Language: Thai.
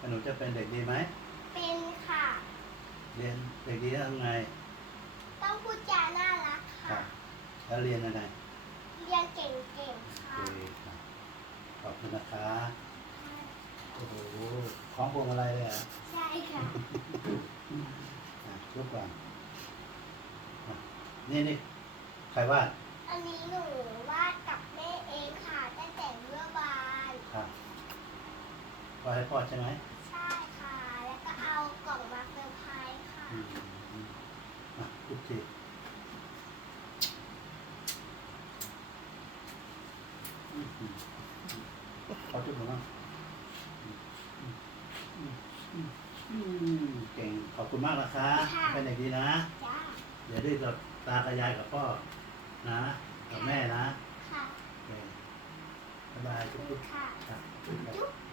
เป็นเด็กดีไหม เป็นค่ะ เรียนเด็กดีทำไงต้องพูดจาน่ารักค่ะค่ะแล้วเรียนยังไงเรียนเก่งๆค่ะโอเคค่ะขอบคุณนะคะ โอ้โห ของพวงอะไรเลยอะใช่ค่ะ อะรูปก่อนอะนี่นี่ใครวาดอันนี้หนูวาดกับแม่เองค่ะตั้งแต่เมื่อวานค่ะวาดให้พ่อใช่ไหม อืมอืมอะทุกทีอืมอืมอืมขอจุดหนึ่งนะอืมอืมอืมอืมอืมเก่งขอบคุณมากนะคะค่ะเป็นเด็กดีนะ จ้าเดี๋ยวดื้อกับตากับยายกับพ่อนะ กับแม่นะค่ะโอเคบ๊ายบายขอบทุคุกณค่ะๆครับจุ๊บ